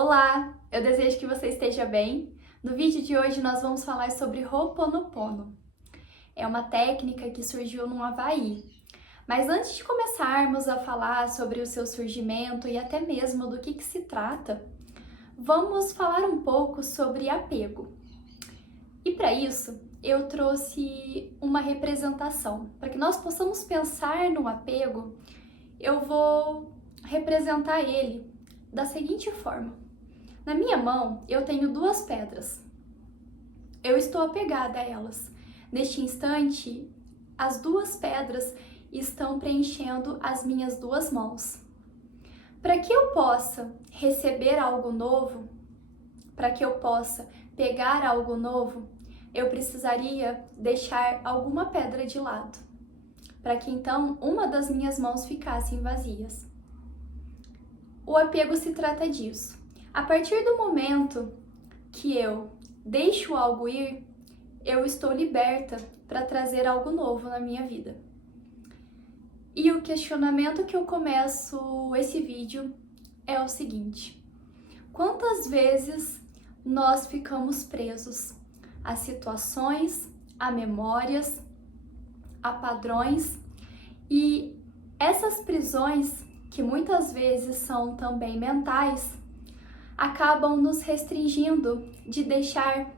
Olá, eu desejo que você esteja bem. No vídeo de hoje nós vamos falar sobre Ho'oponopono. É uma técnica que surgiu no Havaí. Mas antes de começarmos a falar sobre o seu surgimento e até mesmo do que se trata, vamos falar um pouco sobre apego. E para isso, eu trouxe uma representação. Para que nós possamos pensar no apego, eu vou representar ele da seguinte forma. Na minha mão, eu tenho duas pedras. Eu estou apegada a elas. Neste instante, as duas pedras estão preenchendo as minhas duas mãos. Para que eu possa receber algo novo, para que eu possa pegar algo novo, eu precisaria deixar alguma pedra de lado, para que então uma das minhas mãos ficassem vazias. O apego se trata disso. A partir do momento que eu deixo algo ir, eu estou liberta para trazer algo novo na minha vida. E o questionamento que eu começo esse vídeo é o seguinte: quantas vezes nós ficamos presos a situações, a memórias, a padrões, e essas prisões, que muitas vezes são também mentais, acabam nos restringindo de deixar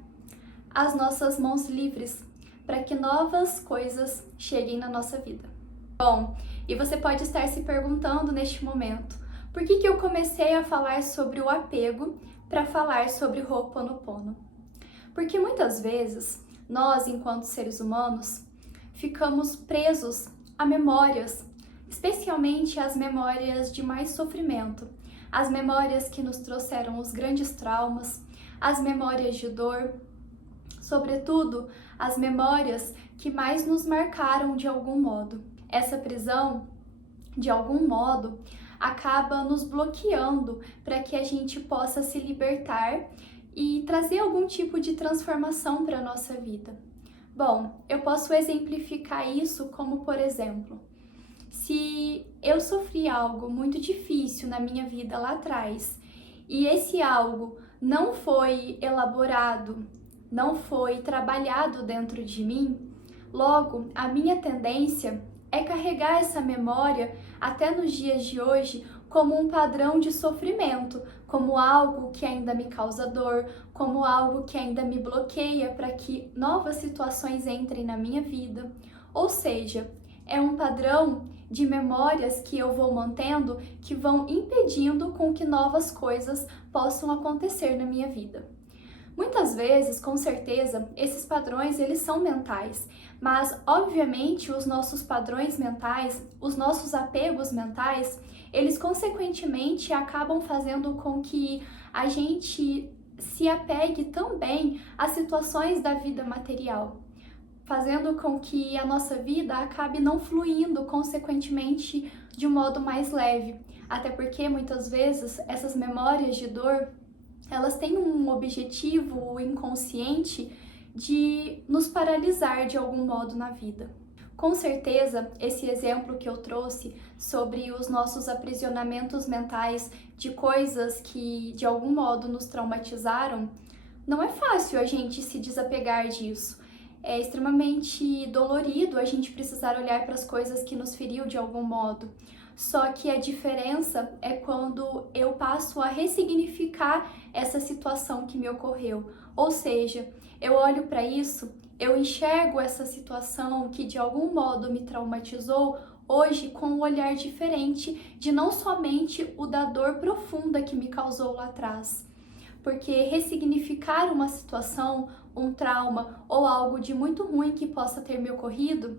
as nossas mãos livres para que novas coisas cheguem na nossa vida. Bom, e você pode estar se perguntando neste momento, por que eu comecei a falar sobre o apego para falar sobre Ho'oponopono? Porque muitas vezes nós, enquanto seres humanos, ficamos presos a memórias, especialmente as memórias de mais sofrimento, as memórias que nos trouxeram os grandes traumas, as memórias de dor, sobretudo as memórias que mais nos marcaram de algum modo. Essa prisão, de algum modo, acaba nos bloqueando para que a gente possa se libertar e trazer algum tipo de transformação para a nossa vida. Bom, eu posso exemplificar isso como, por exemplo, se eu sofri algo muito difícil na minha vida lá atrás e esse algo não foi elaborado, não foi trabalhado dentro de mim, logo a minha tendência é carregar essa memória até nos dias de hoje como um padrão de sofrimento, como algo que ainda me causa dor, como algo que ainda me bloqueia para que novas situações entrem na minha vida. Ou seja, é um padrão de memórias que eu vou mantendo que vão impedindo com que novas coisas possam acontecer na minha vida. Muitas vezes, com certeza, esses padrões eles são mentais, mas obviamente os nossos padrões mentais, os nossos apegos mentais, eles consequentemente acabam fazendo com que a gente se apegue também às situações da vida material, fazendo com que a nossa vida acabe não fluindo, consequentemente, de um modo mais leve. Até porque, muitas vezes, essas memórias de dor, elas têm um objetivo inconsciente de nos paralisar de algum modo na vida. Com certeza, esse exemplo que eu trouxe sobre os nossos aprisionamentos mentais de coisas que, de algum modo, nos traumatizaram, não é fácil a gente se desapegar disso. É extremamente dolorido a gente precisar olhar para as coisas que nos feriu de algum modo. Só que a diferença é quando eu passo a ressignificar essa situação que me ocorreu. Ou seja, eu olho para isso, eu enxergo essa situação que de algum modo me traumatizou hoje com um olhar diferente de não somente o da dor profunda que me causou lá atrás. Porque ressignificar uma situação, um trauma ou algo de muito ruim que possa ter me ocorrido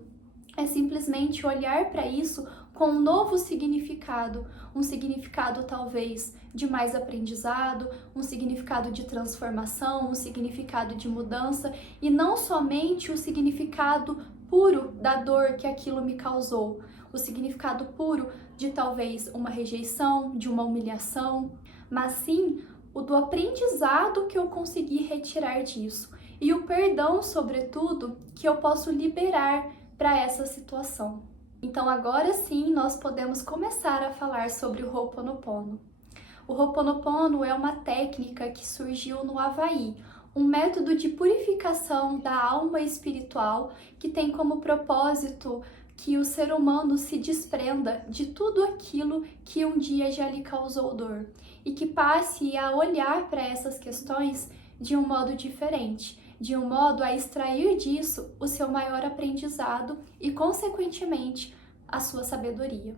é simplesmente olhar para isso com um novo significado, um significado talvez de mais aprendizado, um significado de transformação, um significado de mudança e não somente o significado puro da dor que aquilo me causou, o significado puro de talvez uma rejeição, de uma humilhação, mas sim o do aprendizado que eu consegui retirar disso e o perdão, sobretudo, que eu posso liberar para essa situação. Então agora sim nós podemos começar a falar sobre o Ho'oponopono. O O Ho'oponopono é uma técnica que surgiu no Havaí, um método de purificação da alma espiritual que tem como propósito que o ser humano se desprenda de tudo aquilo que um dia já lhe causou dor e que passe a olhar para essas questões de um modo diferente, de um modo a extrair disso o seu maior aprendizado e, consequentemente, a sua sabedoria.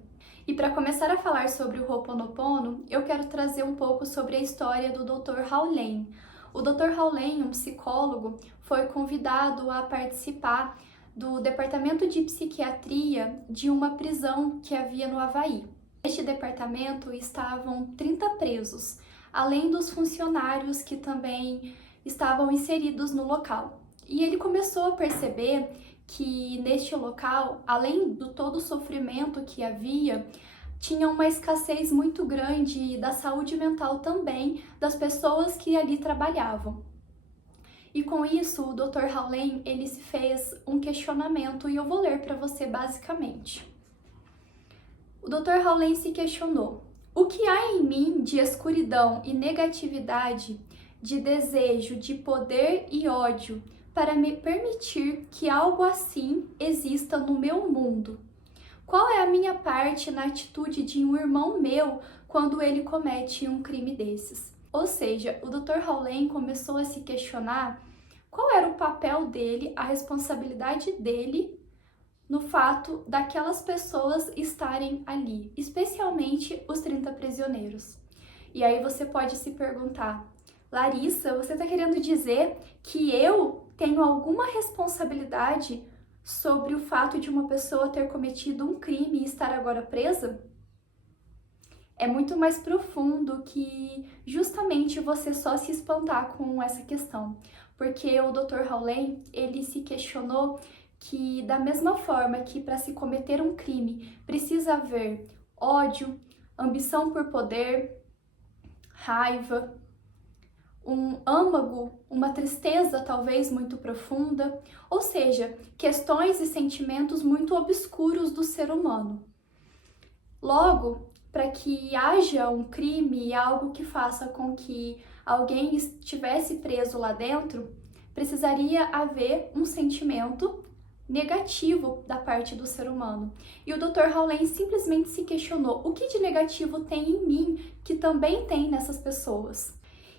E para começar a falar sobre o Ho'oponopono, eu quero trazer um pouco sobre a história do Dr. Hawley. O Dr. Hawley, um psicólogo, foi convidado a participar do departamento de psiquiatria de uma prisão que havia no Havaí. Neste departamento estavam 30 presos, além dos funcionários que também estavam inseridos no local. E ele começou a perceber que neste local, além do todo o sofrimento que havia, tinha uma escassez muito grande da saúde mental também das pessoas que ali trabalhavam. E com isso, o Dr. Hawley, ele se fez um questionamento e eu vou ler para você basicamente. O Dr. Hawley se questionou: o que há em mim de escuridão e negatividade, de desejo, de poder e ódio, para me permitir que algo assim exista no meu mundo? Qual é a minha parte na atitude de um irmão meu quando ele comete um crime desses? Ou seja, o Dr. Hawley começou a se questionar qual era o papel dele, a responsabilidade dele no fato daquelas pessoas estarem ali, especialmente os 30 prisioneiros. E aí você pode se perguntar: Larissa, você está querendo dizer que eu tenho alguma responsabilidade sobre o fato de uma pessoa ter cometido um crime e estar agora presa? É muito mais profundo que justamente você só se espantar com essa questão, porque o Dr. Hawley, ele se questionou que da mesma forma que para se cometer um crime precisa haver ódio, ambição por poder, raiva, um âmago, uma tristeza talvez muito profunda, ou seja, questões e sentimentos muito obscuros do ser humano. Logo, para que haja um crime e algo que faça com que alguém estivesse preso lá dentro, precisaria haver um sentimento negativo da parte do ser humano. E o Dr. Hawley simplesmente se questionou: o que de negativo tem em mim que também tem nessas pessoas?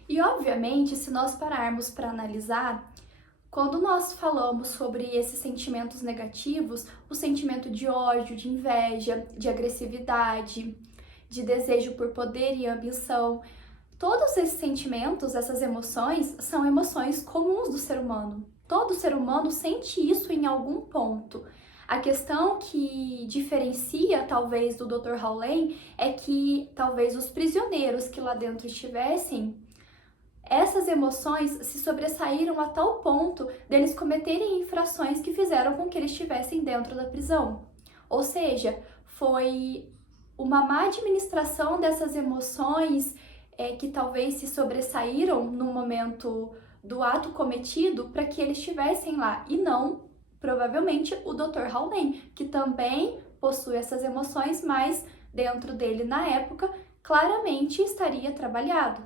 E obviamente, se nós pararmos para analisar, quando nós falamos sobre esses sentimentos negativos, o sentimento de ódio, de inveja, de agressividade, de desejo por poder e ambição, todos esses sentimentos, essas emoções, são emoções comuns do ser humano. Todo ser humano sente isso em algum ponto. A questão que diferencia, talvez, do Dr. Hawley é que, talvez, os prisioneiros que lá dentro estivessem, essas emoções se sobressaíram a tal ponto deles cometerem infrações que fizeram com que eles estivessem dentro da prisão. Ou seja, foi uma má administração dessas emoções que talvez se sobressaíram no momento do ato cometido para que eles estivessem lá, e não, provavelmente, o Dr. Hawley, que também possui essas emoções, mas dentro dele, na época, claramente estaria trabalhado.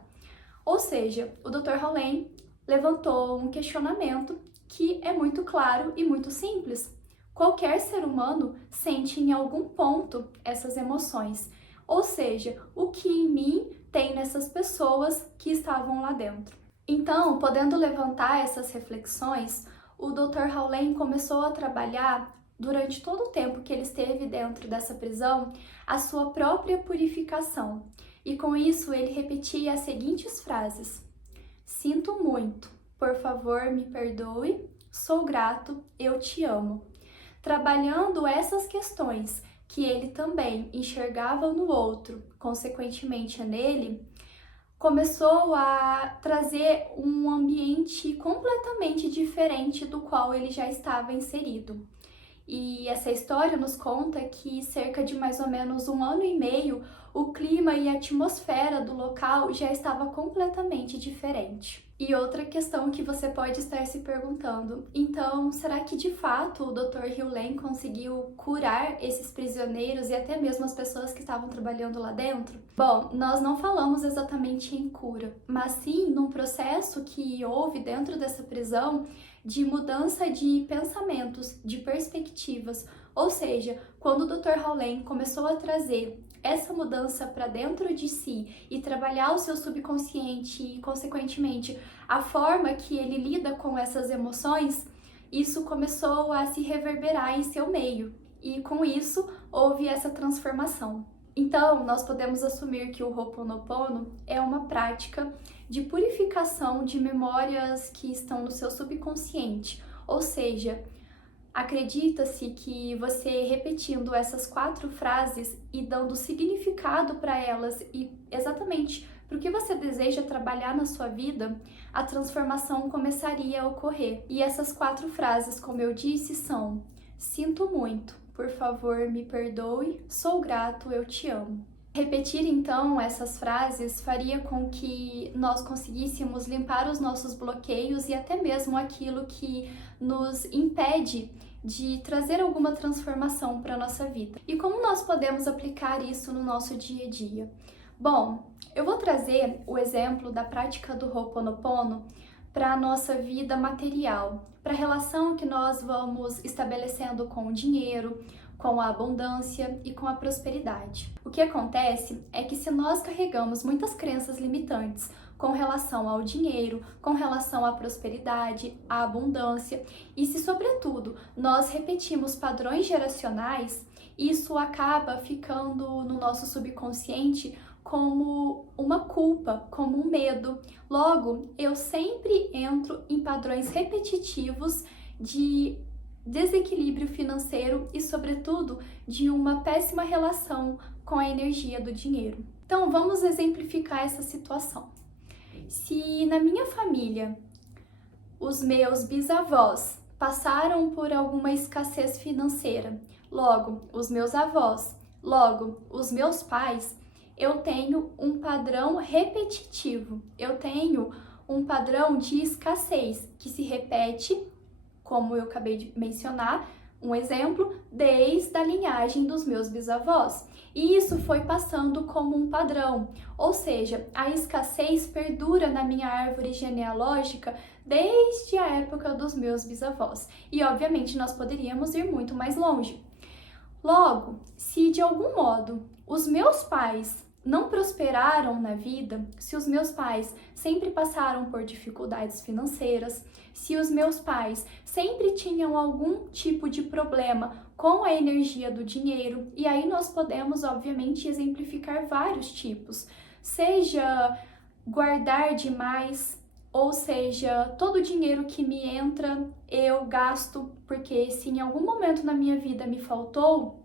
Ou seja, o Dr. Hawley levantou um questionamento que é muito claro e muito simples. Qualquer ser humano sente em algum ponto essas emoções. Ou seja, o que em mim tem nessas pessoas que estavam lá dentro. Então, podendo levantar essas reflexões, o Dr. Hawley começou a trabalhar, durante todo o tempo que ele esteve dentro dessa prisão, a sua própria purificação. E com isso ele repetia as seguintes frases: sinto muito, por favor me perdoe, sou grato, eu te amo. Trabalhando essas questões que ele também enxergava no outro, consequentemente nele, começou a trazer um ambiente completamente diferente do qual ele já estava inserido. E essa história nos conta que cerca de mais ou menos 1 ano e meio, o clima e a atmosfera do local já estava completamente diferente. E outra questão que você pode estar se perguntando, então, será que de fato o Dr. Hugh conseguiu curar esses prisioneiros e até mesmo as pessoas que estavam trabalhando lá dentro? Bom, nós não falamos exatamente em cura, mas sim num processo que houve dentro dessa prisão de mudança de pensamentos, de perspectivas. Ou seja, quando o Dr. Howley começou a trazer essa mudança para dentro de si e trabalhar o seu subconsciente e, consequentemente, a forma que ele lida com essas emoções, isso começou a se reverberar em seu meio. E com isso, houve essa transformação. Então, nós podemos assumir que o Ho'oponopono é uma prática de purificação de memórias que estão no seu subconsciente, ou seja, acredita-se que você repetindo essas 4 frases e dando significado para elas e exatamente para o que você deseja trabalhar na sua vida, a transformação começaria a ocorrer. E essas 4 frases, como eu disse, são: sinto muito, por favor, me perdoe, sou grato, eu te amo. Repetir então essas frases faria com que nós conseguíssemos limpar os nossos bloqueios e até mesmo aquilo que nos impede de trazer alguma transformação para a nossa vida. E como nós podemos aplicar isso no nosso dia a dia? Bom, eu vou trazer o exemplo da prática do Ho'oponopono para a nossa vida material, para a relação que nós vamos estabelecendo com o dinheiro, com a abundância e com a prosperidade. O que acontece é que se nós carregamos muitas crenças limitantes com relação ao dinheiro, com relação à prosperidade, à abundância, e se, sobretudo, nós repetimos padrões geracionais, isso acaba ficando no nosso subconsciente como uma culpa, como um medo. Logo, eu sempre entro em padrões repetitivos de desequilíbrio financeiro e, sobretudo, de uma péssima relação com a energia do dinheiro. Então, vamos exemplificar essa situação. Se na minha família os meus bisavós passaram por alguma escassez financeira, logo os meus avós, logo os meus pais, eu tenho um padrão repetitivo, eu tenho um padrão de escassez que se repete, como eu acabei de mencionar, um exemplo, desde a linhagem dos meus bisavós. E isso foi passando como um padrão, ou seja, a escassez perdura na minha árvore genealógica desde a época dos meus bisavós. E, obviamente, nós poderíamos ir muito mais longe. Logo, se de algum modo os meus pais não prosperaram na vida, se os meus pais sempre passaram por dificuldades financeiras, se os meus pais sempre tinham algum tipo de problema com a energia do dinheiro, e aí nós podemos, obviamente, exemplificar vários tipos, seja guardar demais, ou seja, todo o dinheiro que me entra eu gasto, porque se em algum momento na minha vida me faltou,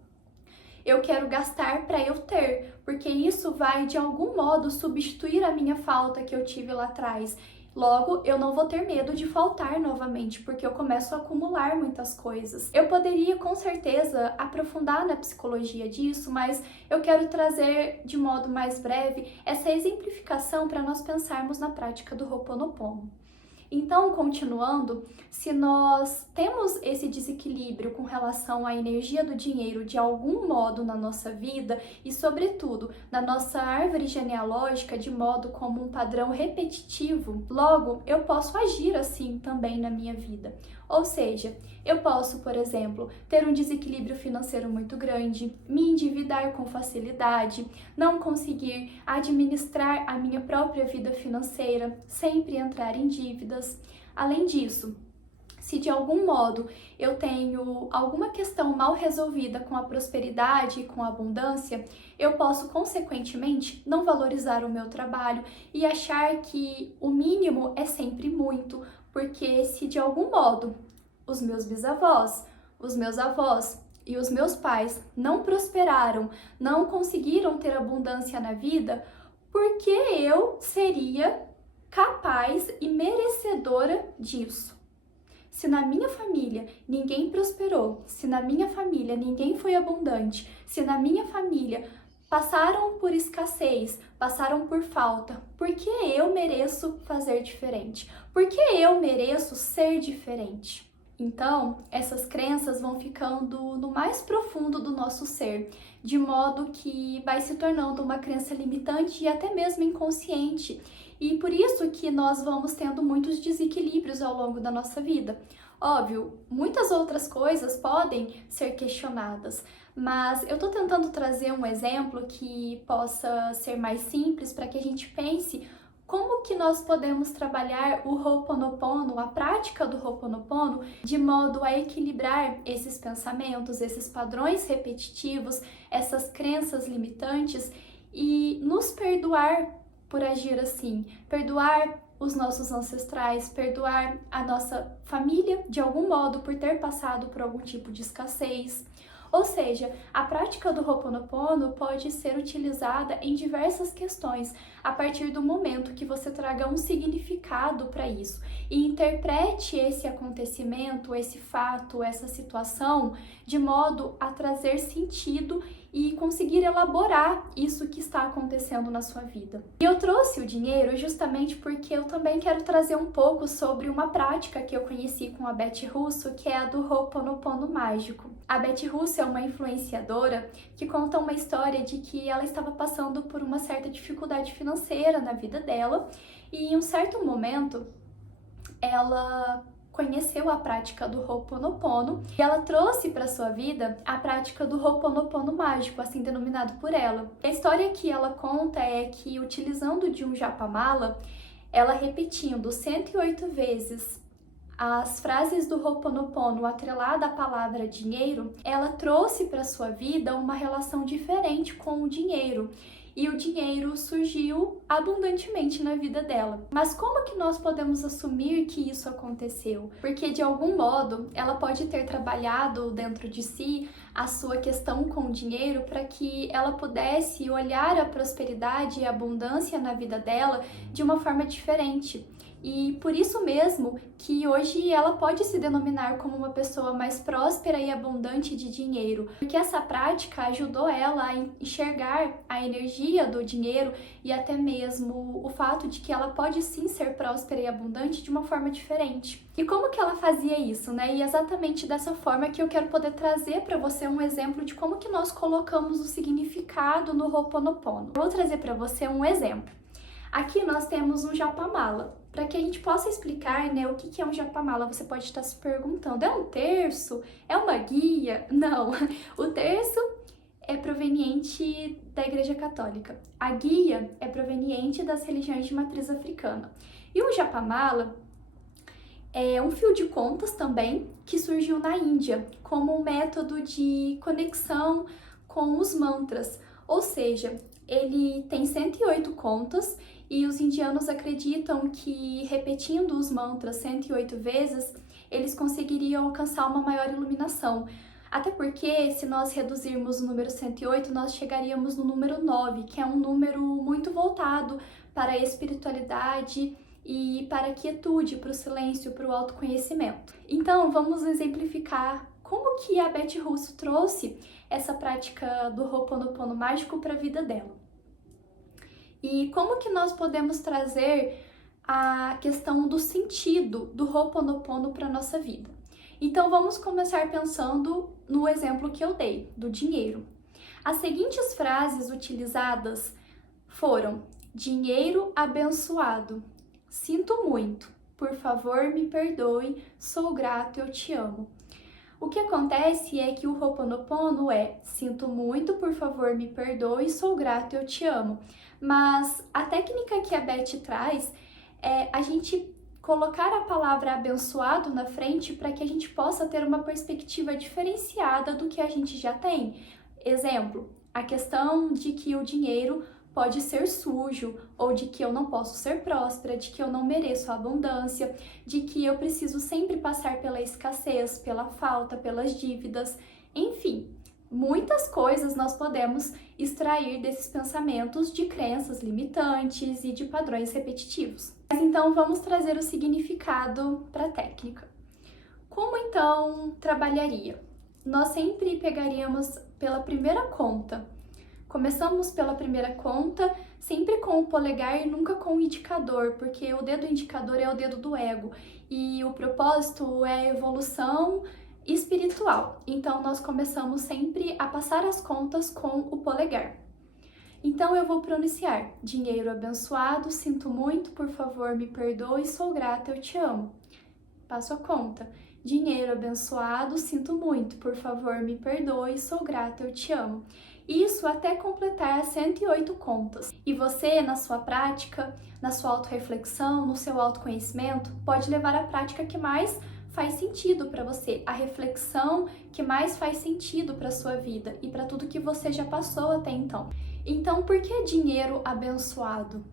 eu quero gastar para eu ter, porque isso vai de algum modo substituir a minha falta que eu tive lá atrás. Logo, eu não vou ter medo de faltar novamente, porque eu começo a acumular muitas coisas. Eu poderia, com certeza, aprofundar na psicologia disso, mas eu quero trazer de modo mais breve essa exemplificação para nós pensarmos na prática do Ho'oponopono. Então, continuando, se nós temos esse desequilíbrio com relação à energia do dinheiro de algum modo na nossa vida e, sobretudo, na nossa árvore genealógica de modo como um padrão repetitivo, logo eu posso agir assim também na minha vida. Ou seja, eu posso, por exemplo, ter um desequilíbrio financeiro muito grande, me endividar com facilidade, não conseguir administrar a minha própria vida financeira, sempre entrar em dívidas. Além disso, se de algum modo eu tenho alguma questão mal resolvida com a prosperidade e com a abundância, eu posso, consequentemente, não valorizar o meu trabalho e achar que o mínimo é sempre muito, porque se de algum modo os meus bisavós, os meus avós e os meus pais não prosperaram, não conseguiram ter abundância na vida, por que eu seria capaz e merecedora disso? Se na minha família ninguém prosperou, se na minha família ninguém foi abundante, se na minha família passaram por escassez, passaram por falta. Por que eu mereço fazer diferente? Por que eu mereço ser diferente? Então, essas crenças vão ficando no mais profundo do nosso ser, de modo que vai se tornando uma crença limitante e até mesmo inconsciente. E por isso que nós vamos tendo muitos desequilíbrios ao longo da nossa vida. Óbvio, muitas outras coisas podem ser questionadas, mas eu tô tentando trazer um exemplo que possa ser mais simples para que a gente pense como que nós podemos trabalhar o Ho'oponopono, a prática do Ho'oponopono, de modo a equilibrar esses pensamentos, esses padrões repetitivos, essas crenças limitantes e nos perdoar por agir assim, perdoar os nossos ancestrais, perdoar a nossa família de algum modo por ter passado por algum tipo de escassez. Ou seja, a prática do Ho'oponopono pode ser utilizada em diversas questões, a partir do momento que você traga um significado para isso e interprete esse acontecimento, esse fato, essa situação, de modo a trazer sentido e conseguir elaborar isso que está acontecendo na sua vida. E eu trouxe o dinheiro justamente porque eu também quero trazer um pouco sobre uma prática que eu conheci com a Beth Russo, que é a do Ho'oponopono mágico. A Beth Russo é uma influenciadora que conta uma história de que ela estava passando por uma certa dificuldade financeira na vida dela e em um certo momento ela conheceu a prática do Ho'oponopono e ela trouxe para sua vida a prática do Ho'oponopono mágico, assim denominado por ela. A história que ela conta é que, utilizando de um japamala, ela repetindo 108 vezes as frases do Ho'oponopono atrelada à palavra dinheiro, ela trouxe para sua vida uma relação diferente com o dinheiro. E o dinheiro surgiu abundantemente na vida dela. Mas como que nós podemos assumir que isso aconteceu? Porque de algum modo ela pode ter trabalhado dentro de si a sua questão com o dinheiro para que ela pudesse olhar a prosperidade e a abundância na vida dela de uma forma diferente. E por isso mesmo que hoje ela pode se denominar como uma pessoa mais próspera e abundante de dinheiro, porque essa prática ajudou ela a enxergar a energia do dinheiro e até mesmo o fato de que ela pode sim ser próspera e abundante de uma forma diferente. E como que ela fazia isso, né? E exatamente dessa forma que eu quero poder trazer para você um exemplo de como que nós colocamos o significado no Ho'oponopono. Eu vou trazer para você um exemplo. Aqui nós temos um japamala. Para que a gente possa explicar, né, o que é um japamala, você pode estar se perguntando, é um terço? É uma guia? Não, o terço é proveniente da Igreja Católica. A guia é proveniente das religiões de matriz africana. E o japamala é um fio de contas também que surgiu na Índia como um método de conexão com os mantras, ou seja, ele tem 108 contas e os indianos acreditam que repetindo os mantras 108 vezes, eles conseguiriam alcançar uma maior iluminação. Até porque, se nós reduzirmos o número 108, nós chegaríamos no número 9, que é um número muito voltado para a espiritualidade e para a quietude, para o silêncio, para o autoconhecimento. Então, vamos exemplificar como que a Beth Russo trouxe essa prática do Ho'oponopono mágico para a vida dela. E como que nós podemos trazer a questão do sentido do Ho'oponopono para a nossa vida? Então vamos começar pensando no exemplo que eu dei, do dinheiro. As seguintes frases utilizadas foram: dinheiro abençoado, sinto muito, por favor me perdoe, sou grato, eu te amo. O que acontece é que o Ho'oponopono é: sinto muito, por favor me perdoe, sou grato, eu te amo. Mas a técnica que a Beth traz é a gente colocar a palavra abençoado na frente para que a gente possa ter uma perspectiva diferenciada do que a gente já tem. Exemplo, a questão de que o dinheiro pode ser sujo, ou de que eu não posso ser próspera, de que eu não mereço a abundância, de que eu preciso sempre passar pela escassez, pela falta, pelas dívidas, enfim. Muitas coisas nós podemos extrair desses pensamentos de crenças limitantes e de padrões repetitivos. Mas então vamos trazer o significado para a técnica. Como então trabalharia? Nós sempre pegaríamos pela primeira conta. Começamos pela primeira conta, sempre com o polegar e nunca com o indicador, porque o dedo indicador é o dedo do ego e o propósito é a evolução espiritual. Então, nós começamos sempre a passar as contas com o polegar. Então, eu vou pronunciar: dinheiro abençoado, sinto muito, por favor, me perdoe, sou grata, eu te amo. Passo a conta. Dinheiro abençoado, sinto muito, por favor, me perdoe, sou grata, eu te amo. Isso até completar as 108 contas. E você, na sua prática, na sua autorreflexão, no seu autoconhecimento, pode levar a prática que mais faz sentido para você, a reflexão que mais faz sentido para sua vida e para tudo que você já passou até então. Então, por que dinheiro abençoado?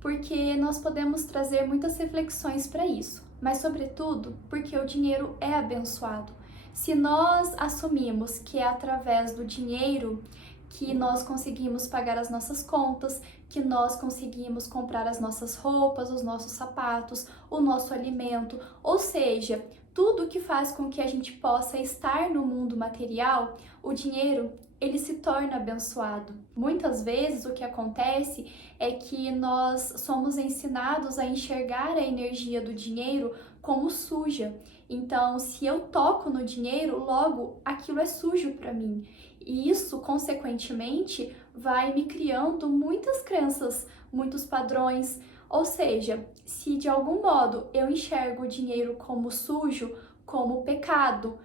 Porque nós podemos trazer muitas reflexões para isso, mas sobretudo porque o dinheiro é abençoado. Se nós assumimos que é através do dinheiro que nós conseguimos pagar as nossas contas, que nós conseguimos comprar as nossas roupas, os nossos sapatos, o nosso alimento, ou seja, tudo que faz com que a gente possa estar no mundo material, o dinheiro, ele se torna abençoado. Muitas vezes o que acontece é que nós somos ensinados a enxergar a energia do dinheiro como suja. Então, se eu toco no dinheiro, logo aquilo é sujo para mim. E isso, consequentemente, vai me criando muitas crenças, muitos padrões. Ou seja, se de algum modo eu enxergo o dinheiro como sujo, como pecado,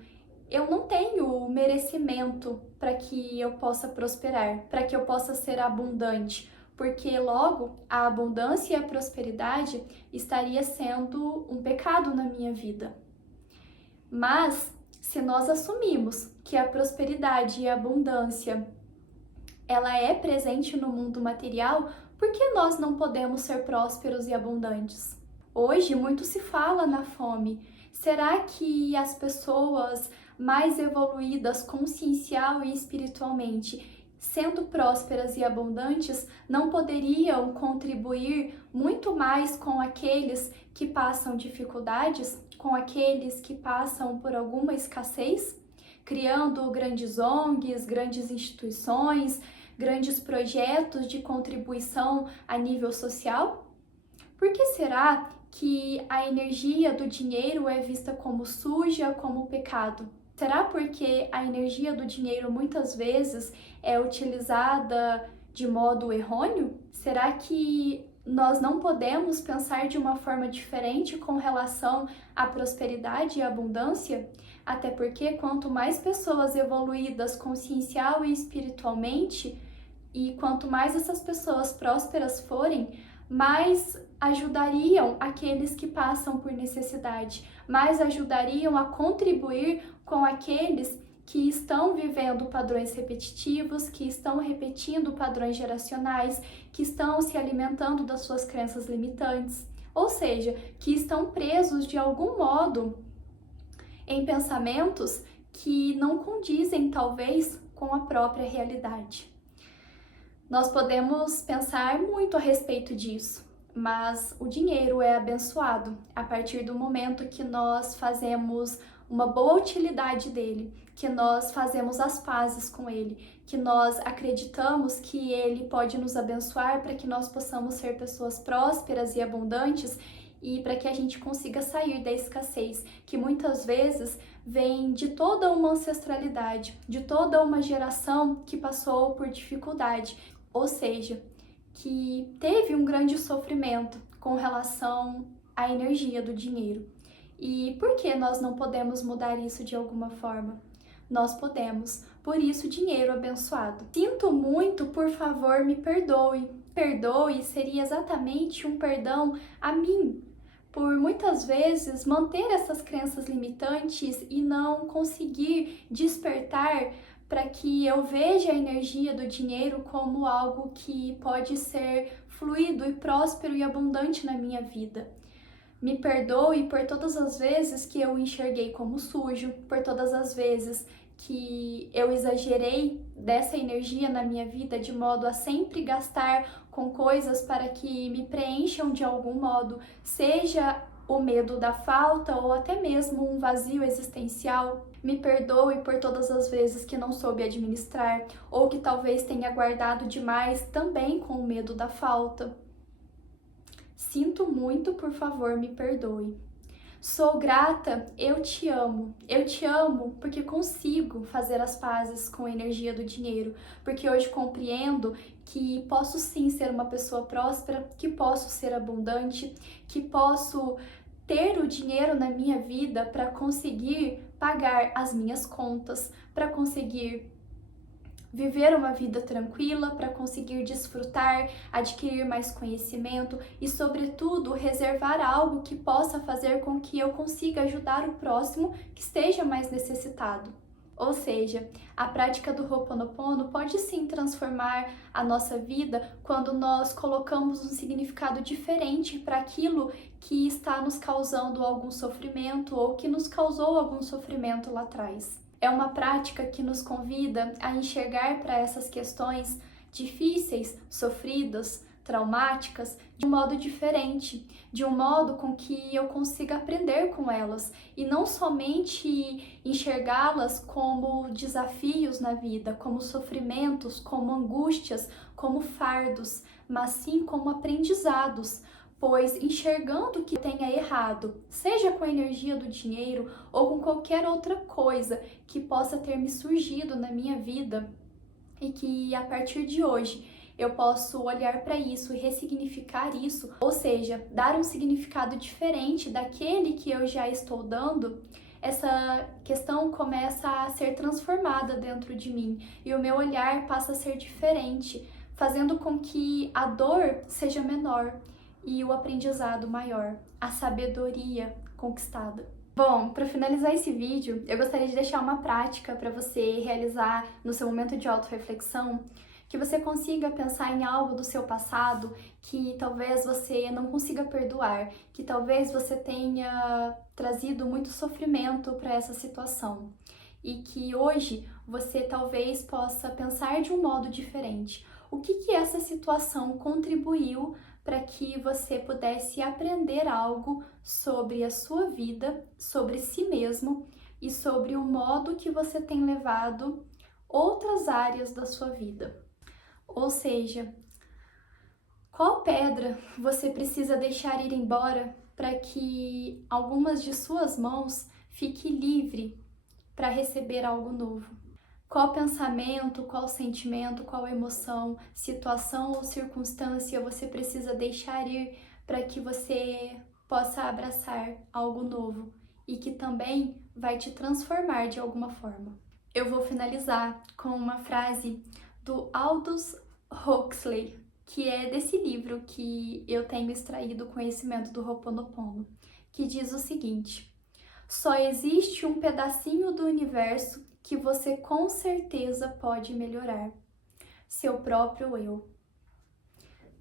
eu não tenho merecimento para que eu possa prosperar, para que eu possa ser abundante, porque logo a abundância e a prosperidade estaria sendo um pecado na minha vida. Mas se nós assumimos que a prosperidade e a abundância ela é presente no mundo material, por que nós não podemos ser prósperos e abundantes? Hoje muito se fala na fome. Será que as pessoas mais evoluídas consciencial e espiritualmente, sendo prósperas e abundantes, não poderiam contribuir muito mais com aqueles que passam dificuldades, com aqueles que passam por alguma escassez, criando grandes ONGs, grandes instituições, grandes projetos de contribuição a nível social? Por que será que a energia do dinheiro é vista como suja, como pecado? Será porque a energia do dinheiro muitas vezes é utilizada de modo errôneo? Será que nós não podemos pensar de uma forma diferente com relação à prosperidade e à abundância? Até porque quanto mais pessoas evoluídas consciencial e espiritualmente, e quanto mais essas pessoas prósperas forem, mais ajudariam aqueles que passam por necessidade, mais ajudariam a contribuir com aqueles que estão vivendo padrões repetitivos, que estão repetindo padrões geracionais, que estão se alimentando das suas crenças limitantes, ou seja, que estão presos de algum modo em pensamentos que não condizem, talvez, com a própria realidade. Nós podemos pensar muito a respeito disso, mas o dinheiro é abençoado a partir do momento que nós fazemos uma boa utilidade dele, que nós fazemos as pazes com ele, que nós acreditamos que ele pode nos abençoar para que nós possamos ser pessoas prósperas e abundantes e para que a gente consiga sair da escassez, que muitas vezes vem de toda uma ancestralidade, de toda uma geração que passou por dificuldade, ou seja, que teve um grande sofrimento com relação à energia do dinheiro. E por que nós não podemos mudar isso de alguma forma? Nós podemos, por isso dinheiro abençoado. Sinto muito, por favor, me perdoe. Perdoe seria exatamente um perdão a mim, por muitas vezes manter essas crenças limitantes e não conseguir despertar para que eu veja a energia do dinheiro como algo que pode ser fluido e próspero e abundante na minha vida. Me perdoe por todas as vezes que eu enxerguei como sujo, por todas as vezes que eu exagerei dessa energia na minha vida de modo a sempre gastar com coisas para que me preencham de algum modo, seja o medo da falta ou até mesmo um vazio existencial. Me perdoe por todas as vezes que não soube administrar ou que talvez tenha guardado demais também com o medo da falta. Sinto muito, por favor, me perdoe. Sou grata, eu te amo. Eu te amo porque consigo fazer as pazes com a energia do dinheiro, porque hoje compreendo que posso sim ser uma pessoa próspera, que posso ser abundante, que posso ter o dinheiro na minha vida para conseguir pagar as minhas contas, para conseguir viver uma vida tranquila, para conseguir desfrutar, adquirir mais conhecimento e, sobretudo, reservar algo que possa fazer com que eu consiga ajudar o próximo que esteja mais necessitado. Ou seja, a prática do Ho'oponopono pode sim transformar a nossa vida quando nós colocamos um significado diferente para aquilo que está nos causando algum sofrimento ou que nos causou algum sofrimento lá atrás. É uma prática que nos convida a enxergar para essas questões difíceis, sofridas, traumáticas, de um modo diferente, de um modo com que eu consiga aprender com elas e não somente enxergá-las como desafios na vida, como sofrimentos, como angústias, como fardos, mas sim como aprendizados. Pois enxergando o que tenha errado, seja com a energia do dinheiro ou com qualquer outra coisa que possa ter me surgido na minha vida e que a partir de hoje eu posso olhar para isso e ressignificar isso, ou seja, dar um significado diferente daquele que eu já estou dando, essa questão começa a ser transformada dentro de mim e o meu olhar passa a ser diferente, fazendo com que a dor seja menor e o aprendizado maior, a sabedoria conquistada. Bom, para finalizar esse vídeo, eu gostaria de deixar uma prática para você realizar no seu momento de autorreflexão, que você consiga pensar em algo do seu passado que talvez você não consiga perdoar, que talvez você tenha trazido muito sofrimento para essa situação e que hoje você talvez possa pensar de um modo diferente. O que essa situação contribuiu para que você pudesse aprender algo sobre a sua vida, sobre si mesmo e sobre o modo que você tem levado outras áreas da sua vida. Ou seja, qual pedra você precisa deixar ir embora para que algumas de suas mãos fique livre para receber algo novo? Qual pensamento, qual sentimento, qual emoção, situação ou circunstância você precisa deixar ir para que você possa abraçar algo novo e que também vai te transformar de alguma forma? Eu vou finalizar com uma frase do Aldous Huxley, que é desse livro que eu tenho extraído o conhecimento do Ho'oponopono, que diz o seguinte: só existe um pedacinho do universo que você com certeza pode melhorar, seu próprio eu.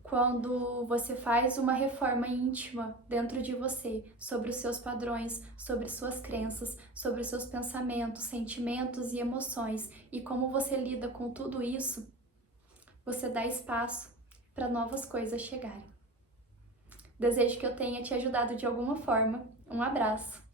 Quando você faz uma reforma íntima dentro de você, sobre os seus padrões, sobre suas crenças, sobre os seus pensamentos, sentimentos e emoções, e como você lida com tudo isso, você dá espaço para novas coisas chegarem. Desejo que eu tenha te ajudado de alguma forma. Um abraço!